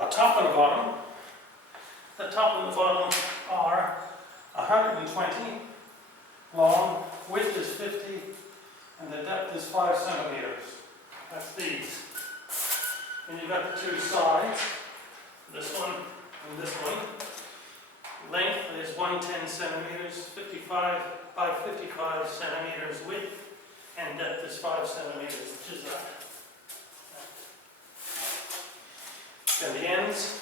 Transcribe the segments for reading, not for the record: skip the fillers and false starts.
a top and a bottom. The top and the bottom are 120 long, width is 50, and the depth is 5 centimeters. That's these. And you've got the two sides, this one and this one. Length is 110 centimeters, 55 by 55 centimeters width, and depth is 5 centimeters, which is that. And the ends,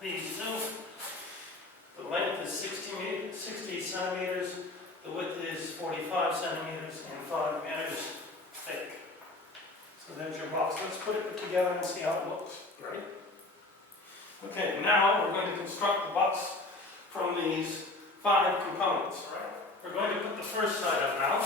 these two, the length is 60 centimeters, the width is 45 centimeters and 5 meters thick. So there's your box. Let's put it together and see how it looks. Ready? Okay, now we're going to construct the box from these 5 components. Right? We're going to put the first side up now.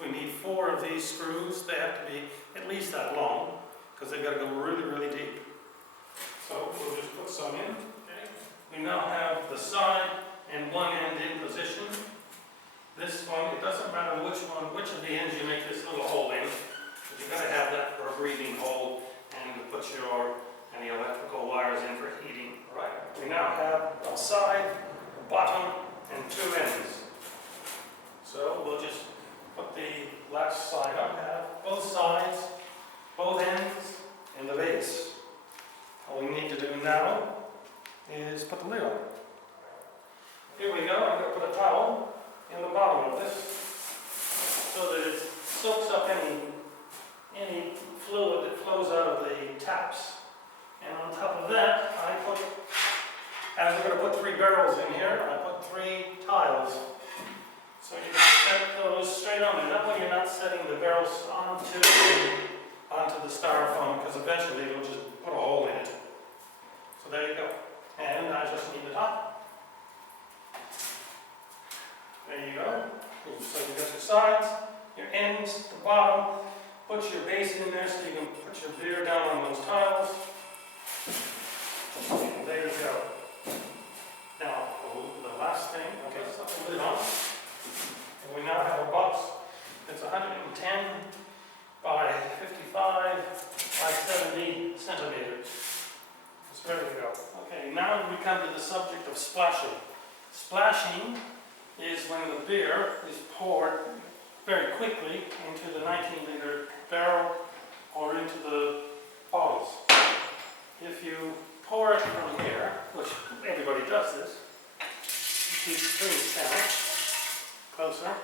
We need 4 of these screws. They have to be at least that long because they've got to go really, really deep. So we'll just put some in. Okay. We now have the side and one end in position. This one, it doesn't matter which of the ends you make this little hole in, but you've got to have that for a breathing hole and to put any electrical wires in for heating. Right. We now have a side, a bottom, and 2 ends. So we'll just put the last side up, have both sides, both ends, and the base. All we need to do now is put the lid on. Here we go. I'm going to put a towel in the bottom of this so that it soaks up any fluid that flows out of the taps. And on top of that, as we're going to put 3 barrels in here, I put 3 tiles. So you set those straight on there. That way you're not setting the barrels onto the styrofoam, because eventually it'll just put a hole in it. So there you go. And I just need the top. There you go. So you've got your sides, your ends, the bottom. Put your base in there so you can put your beer down on those tiles. And there you go. Now, the last thing, okay, let's put the lid on. And we now have a box that's 110 by 55 by 70 centimeters. So there you go. Okay, now we come to the subject of splashing. Splashing is when the beer is poured very quickly into the 19-liter barrel or into the bottles. If you pour it from here, which everybody does this, you keep the spoon down, closer,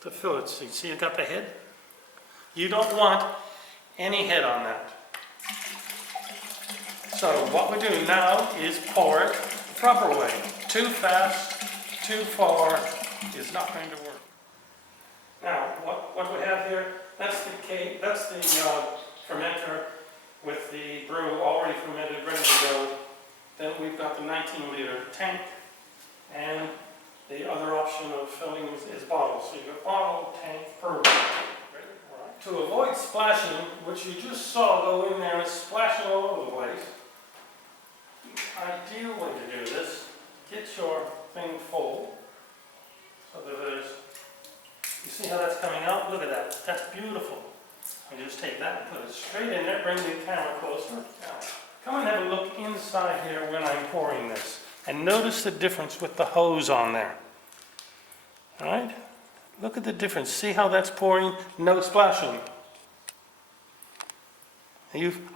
to fill it. So you see you've got the head? You don't want any head on that. So what we do now is pour it the proper way. Too fast, too far is not going to work. Now, what we have here, that's the fermenter with the brew already fermented, ready to go. Then we've got the 19-liter tank, and the other option of filling is bottles. So you've got bottle, tank, brew. Ready? All right. To avoid splashing, which you just saw go in there and splash all over the place, the ideal way to do this, get your thing full, so that there's, you see how that's coming out? Look at that, that's beautiful. And just take that and put it straight in there, bring the camera closer. Now, come and have a look inside here when I'm pouring this. And notice the difference with the hose on there. All right? Look at the difference. See how that's pouring? No splashing.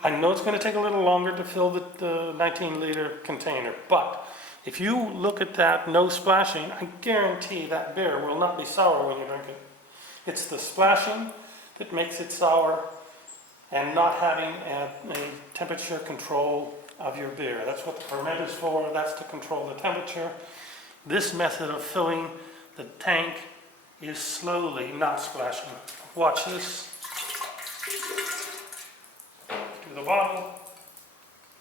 I know it's going to take a little longer to fill the 19-liter container, but if you look at that, no splashing, I guarantee that beer will not be sour when you drink it. It's the splashing that makes it sour, and not having a temperature control of your beer. That's what the ferment is for. That's to control the temperature. This method of filling the tank is slowly, not splashing. Watch this. Do the bottle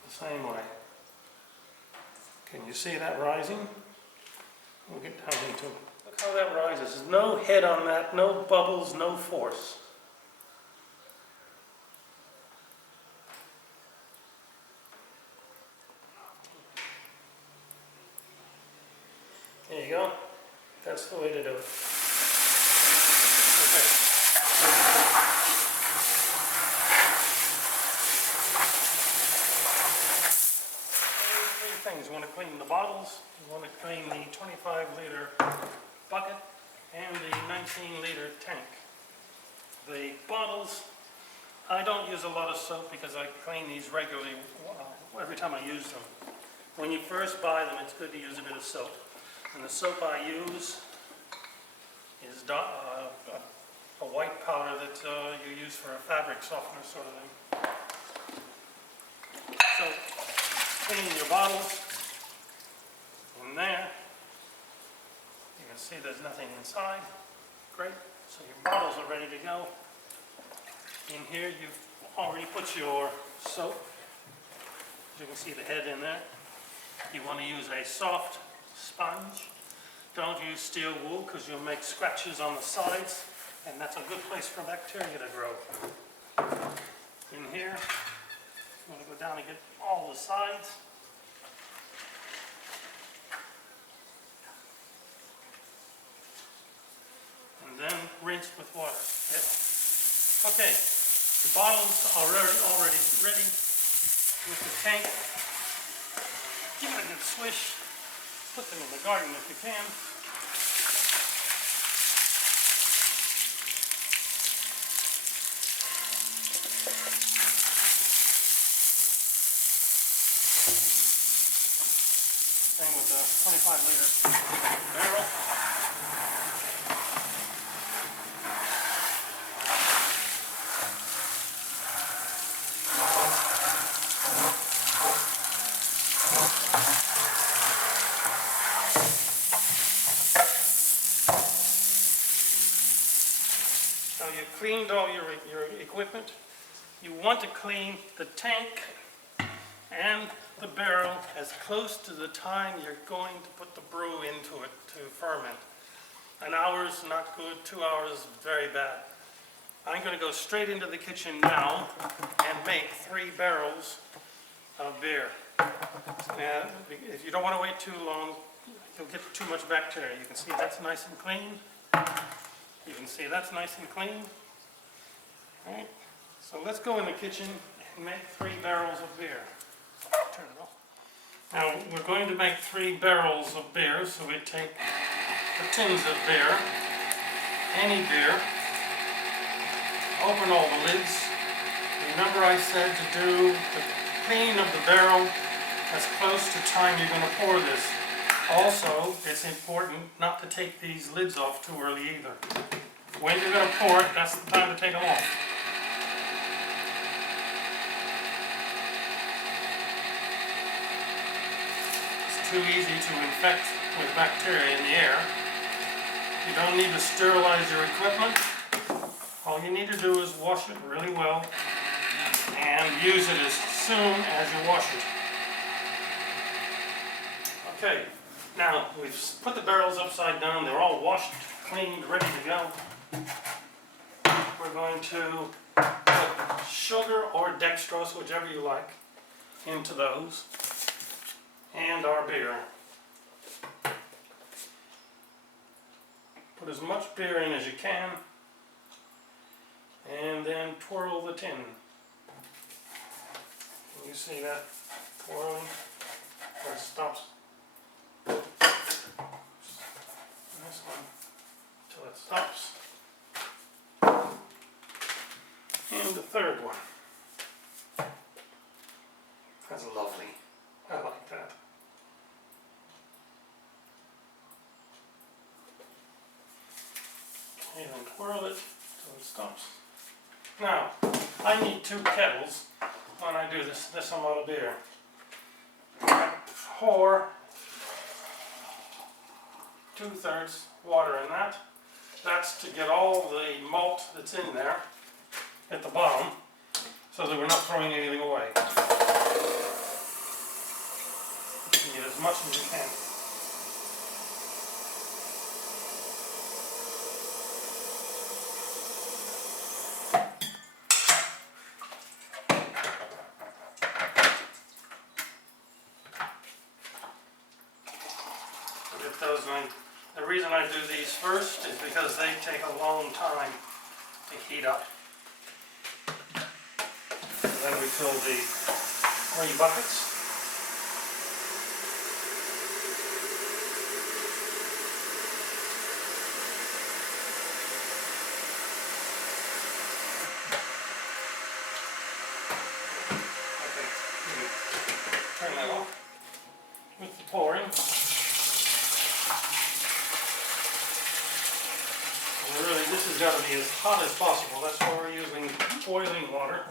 the same way. Can you see that rising? We'll get down into it. Look how that rises. There's no head on that, no bubbles, no force. There you go. That's the way to do it. Okay. bottles. You want to clean the 25-liter bucket and the 19-liter tank. The bottles, I don't use a lot of soap because I clean these regularly every time I use them. When you first buy them, it's good to use a bit of soap. And the soap I use is a white powder that you use for a fabric softener sort of thing. So, clean your bottles in there. You can see there's nothing inside. Great. So your bottles are ready to go. In here you've already put your soap. As you can see the head in there. You want to use a soft sponge. Don't use steel wool because you'll make scratches on the sides, and that's a good place for bacteria to grow. In here, you want to go down and get all the sides. And then rinse with water. Yep. Okay, the bottles are already ready with the tank. Give it a good swish. Put them in the garden if you can. Same with the 25-liter barrel. Now you've cleaned all your equipment. You want to clean the tank and the barrel as close to the time you're going to put the brew into it to ferment. An hour is not good, 2 hours is very bad. I'm going to go straight into the kitchen now and make 3 barrels of beer. Now, if you don't want to wait too long, you'll get too much bacteria. You can see that's nice and clean. You can see that's nice and clean. All right. So let's go in the kitchen and make 3 barrels of beer. Turn it off. Now we're going to make 3 barrels of beer, so we take the tins of beer, any beer, open all the lids. Remember I said to do the clean of the barrel as close to time you're going to pour this. Also, it's important not to take these lids off too early either. When you're going to pour it, that's the time to take them off. It's too easy to infect with bacteria in the air. You don't need to sterilize your equipment. All you need to do is wash it really well and use it as soon as you wash it. Okay, now we've put the barrels upside down. They're all washed, cleaned, ready to go. We're going to put sugar or dextrose, whichever you like, into those, and our beer. Put as much beer in as you can, and then twirl the tin. Can you see that twirling where it stops? This one until it stops. And the third one. That's lovely. I like that. And then twirl it until it stops. Now, I need 2 kettles when I do this amount of beer. I pour 2/3 water in that. That's to get all the malt that's in there at the bottom, so that we're not throwing anything away. You can get as much as you can. Get those in. The reason I do these first is because they take a long time to heat up. Then we fill the 3 buckets. has got to be as hot as possible. That's why we're using boiling water.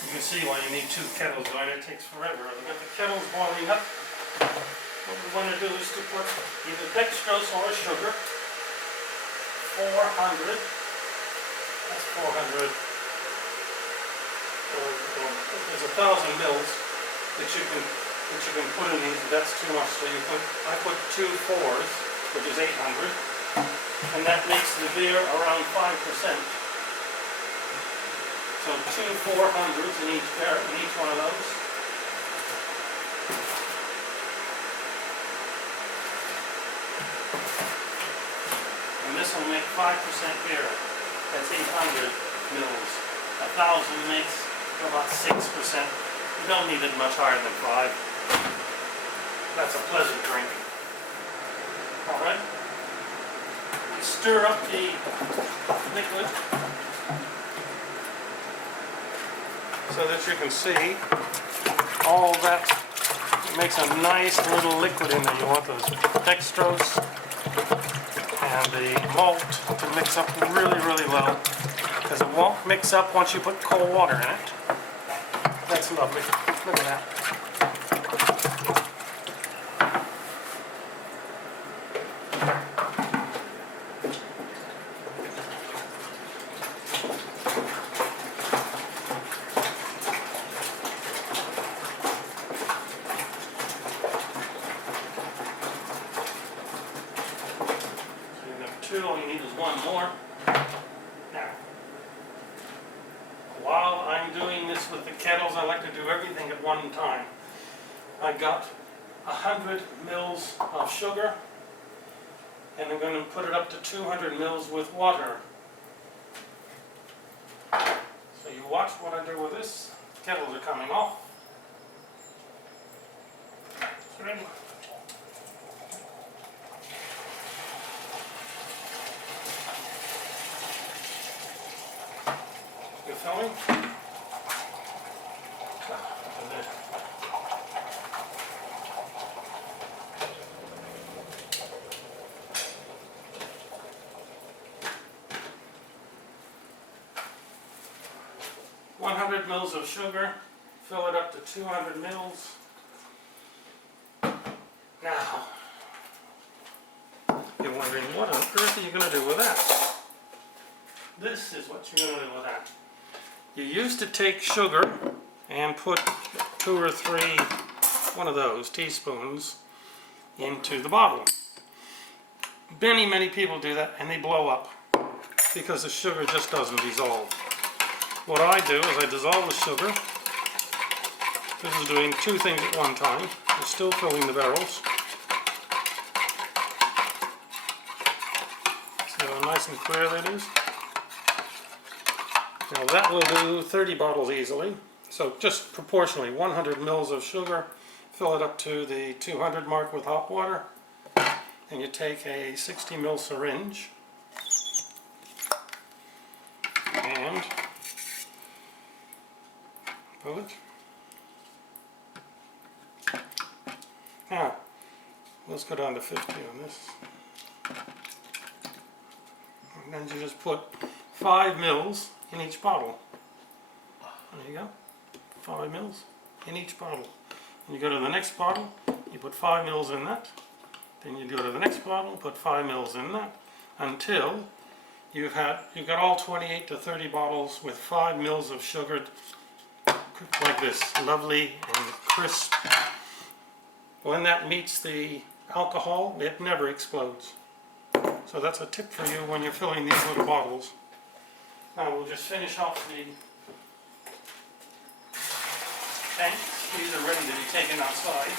You can see why you need 2 kettles going. It takes forever. We've got the kettles boiling up. What we want to do is to put either dextrose or sugar. 400. That's 400. There's 1,000 mils that you can put in these. That's too much. So I put 2 4s, which is 800, and that makes the beer around 5%. So 2 400s in each one of those. And this will make 5% beer. That's 800 mils. 1,000 makes about 6%. You don't need it much higher than 5. That's a pleasant drink. Alright. We stir up the liquid so that you can see all that. It makes a nice little liquid in there. You want those dextrose and the malt to mix up really, really well, because it won't mix up once you put cold water in it. That's lovely. Look at that. All you need is 1 more. Now, while I'm doing this with the kettles, I like to do everything at one time. I got 100 mils of sugar, and I'm going to put it up to 200 mils with water. So you watch what I do with this. The kettles are coming off. It's ready. You filming? Mils of sugar, fill it up to 200 mils. Now, you're wondering, what on earth are you going to do with that? This is what you're going to do with that. You used to take sugar and put 2 or 3, one of those teaspoons into the bottle. Many people do that and they blow up because the sugar just doesn't dissolve. What I do is I dissolve the sugar. This is doing 2 things at one time. It's still filling the barrels. See how nice and clear that is? Now that will do 30 bottles easily. So just proportionally, 100 mils of sugar, fill it up to the 200 mark with hot water, and you take a 60 ml syringe and pull it. Now, let's go down to 50 on this. And then you just put 5 mils in each bottle. There you go. 5 mils in each bottle. And you go to the next bottle, you put 5 mils in that. Then you go to the next bottle, put 5 mils in that, until you've got all 28 to 30 bottles with 5 mils of sugar like this, lovely and crisp. When that meets the alcohol, it never explodes. So that's a tip for you when you're filling these little bottles. Now we'll just finish off the tanks. These are ready to be taken outside.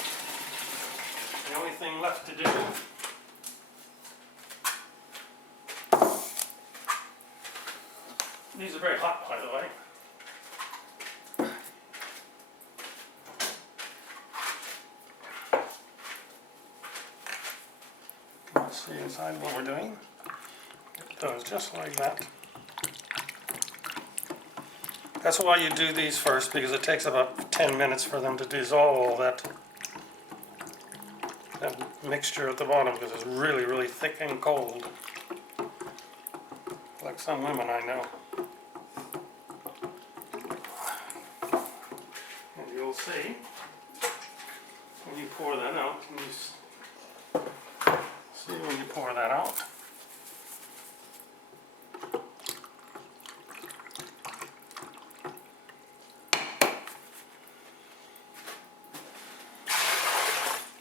The only thing left to do these are very hot, by the way. Let's see inside what we're doing. Get those just like that. That's why you do these first, because it takes about 10 minutes for them to dissolve all that mixture at the bottom, because it's really, really thick and cold. Like some women I know. And you'll see, when you pour that out, see when you pour that out.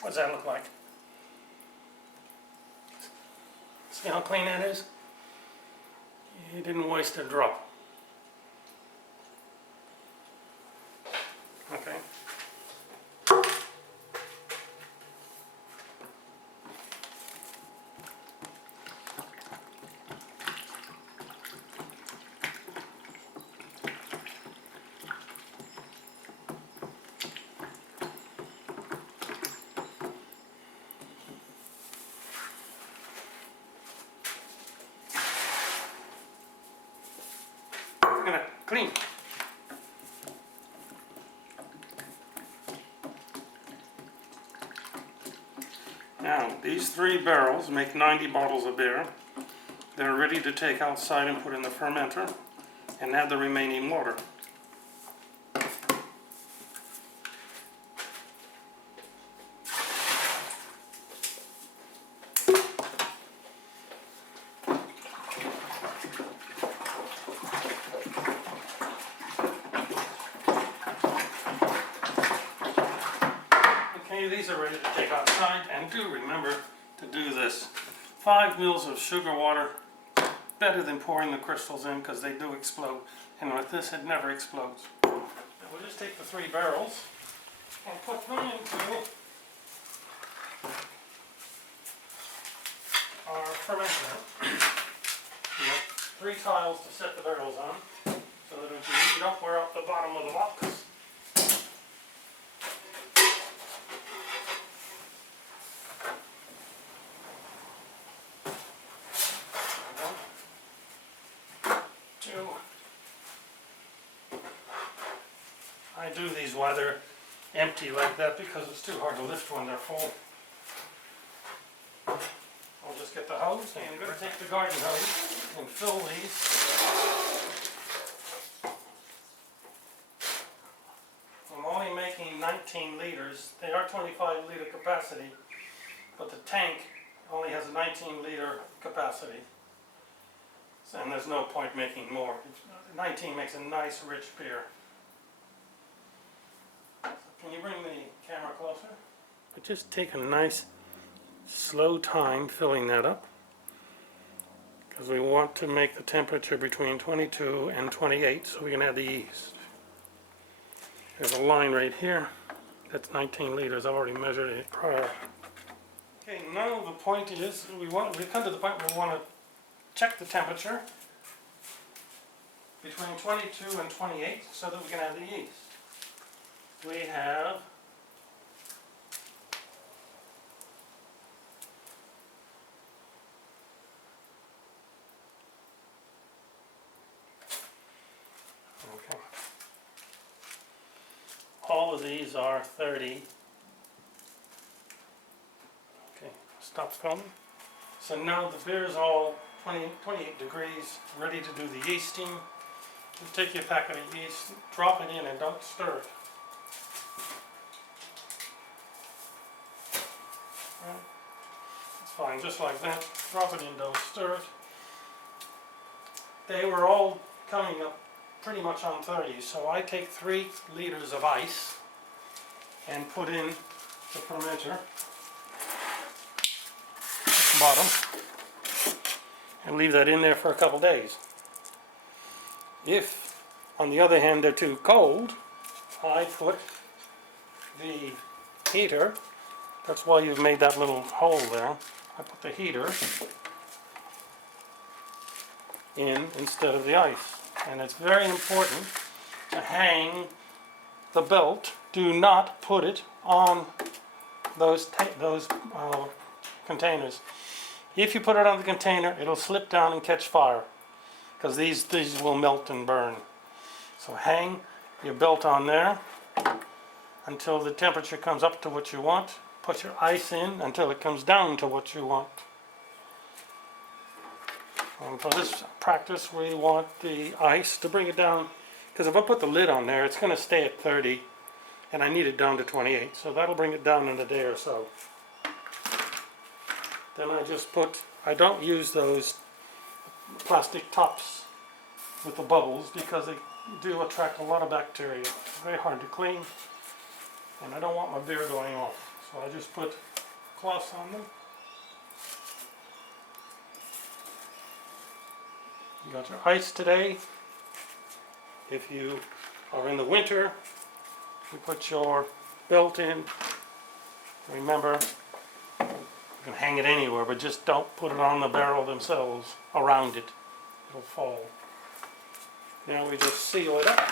What does that look like? See how clean that is? You didn't waste a drop. Okay. We're gonna clean. Now, these 3 barrels make 90 bottles of beer. They're ready to take outside and put in the fermenter and add the remaining water. Okay, these are ready to take outside, and do remember to do this. 5 mils of sugar water, better than pouring the crystals in because they do explode. And with this, it never explodes. Now we'll just take the 3 barrels and put them into our fermenter. We have 3 tiles to set the barrels on, so that you don't wear out the bottom of the box. I do these while they're empty like that because it's too hard to lift when they're full. I'll just get the hose, and I'm going to take the garden hose and fill these. I'm only making 19 liters. They are 25 liter capacity, but the tank only has a 19 liter capacity. And there's no point making more. 19 makes a nice rich beer. Can you bring the camera closer? But just take a nice slow time filling that up, because we want to make the temperature between 22 and 28 so we can add the yeast. There's a line right here. That's 19 liters. I've already measured it prior. Okay, now the point is we've come to the point where we want to check the temperature between 22 and 28 so that we can add the yeast. We have all of these are 30. Okay, stop filming. So now the beer is all 28 degrees, ready to do the yeasting. Just take your packet of yeast, drop it in, and don't stir it. It's fine, just like that. Drop it in, don't stir it. They were all coming up pretty much on 30, so I take 3 liters of ice and put in the fermenter at the bottom and leave that in there for a couple days. If, on the other hand, they're too cold, I put the heater. That's why you've made that little hole there. I put the heater in instead of the ice. And it's very important to hang the belt. Do not put it on those containers. If you put it on the container, it'll slip down and catch fire, because these will melt and burn. So hang your belt on there until the temperature comes up to what you want. Put your ice in until it comes down to what you want. And for this practice, we want the ice to bring it down, because if I put the lid on there, it's going to stay at 30, and I need it down to 28, so that'll bring it down in a day or so. Then I don't use those plastic tops with the bubbles, because they do attract a lot of bacteria. It's very hard to clean, and I don't want my beer going off. So I just put cloths on them. You got your ice today. If you are in the winter, you put your belt in. Remember, you can hang it anywhere, but just don't put it on the barrel themselves, around it. It'll fall. Now we just seal it up.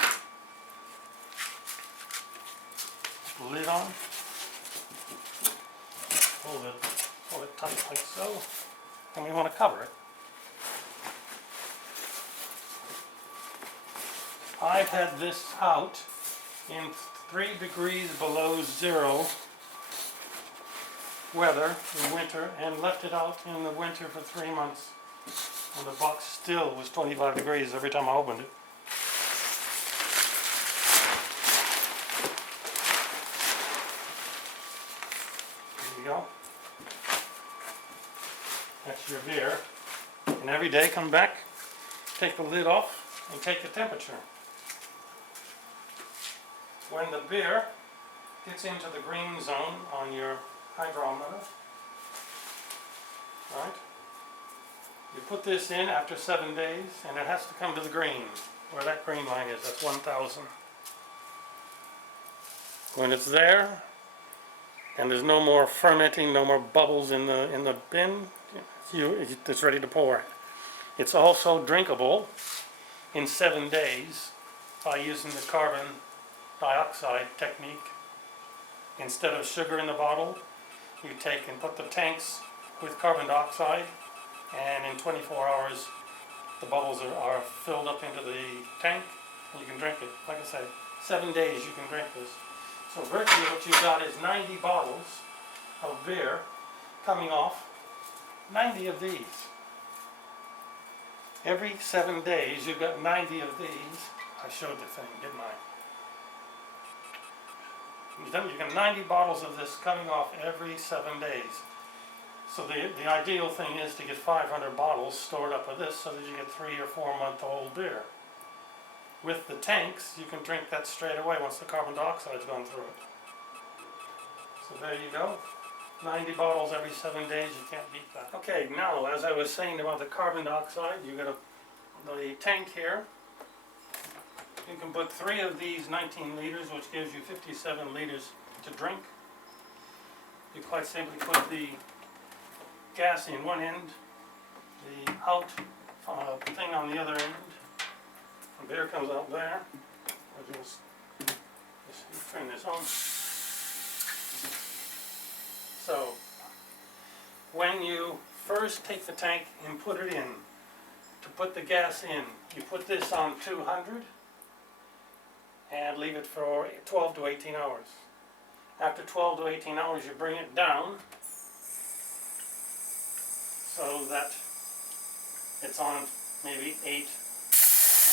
Put the lid on. Hold it tight like so. And we want to cover it. I've had this out in 3 degrees below zero weather in winter, and left it out in the winter for 3 months. And the box still was 25 degrees every time I opened it. There you go. That's your beer. And every day come back, take the lid off, and take the temperature. When the beer gets into the green zone on your hydrometer, right? You put this in after 7 days, and it has to come to the green, where that green line is. That's 1,000. When it's there, and there's no more fermenting, no more bubbles in the bin, it's ready to pour. It's also drinkable in 7 days by using the carbon dioxide technique. Instead of sugar in the bottle, you take and put the tanks with carbon dioxide, and in 24 hours the bubbles are filled up into the tank, and you can drink it. Like I said, 7 days you can drink this. So virtually what you've got is 90 bottles of beer coming off, 90 of these. Every 7 days you've got 90 of these. I showed the thing, didn't I? You get 90 bottles of this coming off every 7 days. So the ideal thing is to get 500 bottles stored up of this, so that you get 3 or 4 month old beer. With the tanks, you can drink that straight away once the carbon dioxide's gone through it. So there you go. 90 bottles every 7 days, you can't beat that. Okay, now as I was saying about the carbon dioxide, you got the tank here. You can put 3 of these 19 liters, which gives you 57 liters to drink. You quite simply put the gas in one end, the out thing on the other end. The beer comes out there. I'll just turn this on. So, when you first take the tank and put it in, to put the gas in, you put this on 200 and leave it for 12 to 18 hours. After 12 to 18 hours, you bring it down so that it's on maybe 8 or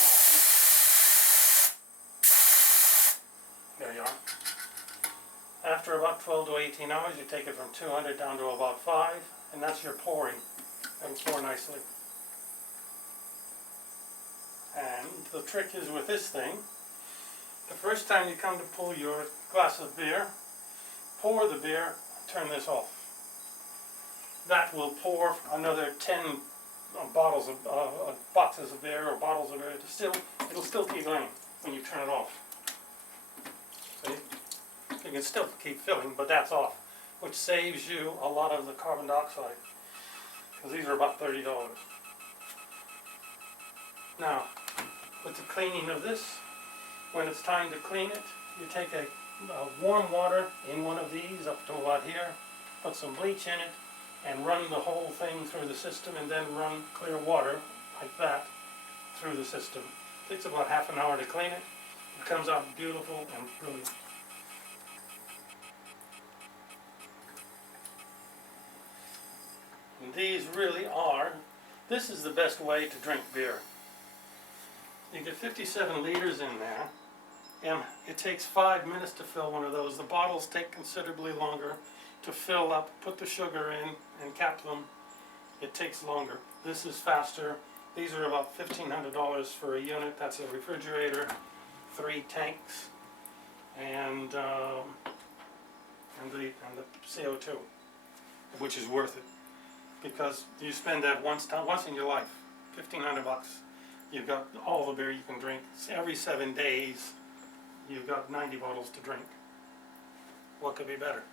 9. There you are. After about 12 to 18 hours, you take it from 200 down to about 5, and that's your pouring. It'll pour nicely. And the trick is with this thing, the first time you come to pull your glass of beer, pour the beer, turn this off. That will pour another 10 bottles of boxes of beer or bottles of beer. It'll still keep going when you turn it off. See? You can still keep filling, but that's off, which saves you a lot of the carbon dioxide, because these are about $30. Now, with the cleaning of this, when it's time to clean it, you take a warm water in one of these up to about here, put some bleach in it, and run the whole thing through the system, and then run clear water like that through the system. Takes about half an hour to clean it. It comes out beautiful and brilliant. And these really are, this is the best way to drink beer. You get 57 liters in there, and it takes 5 minutes to fill one of those. The bottles take considerably longer to fill up, put the sugar in, and cap them. It takes longer. This is faster. These are about $1,500 for a unit. That's a refrigerator, 3 tanks, and the CO2, which is worth it, because you spend that once in your life, $1,500. You've got all the beer you can drink. Every 7 days, you've got 90 bottles to drink. What could be better?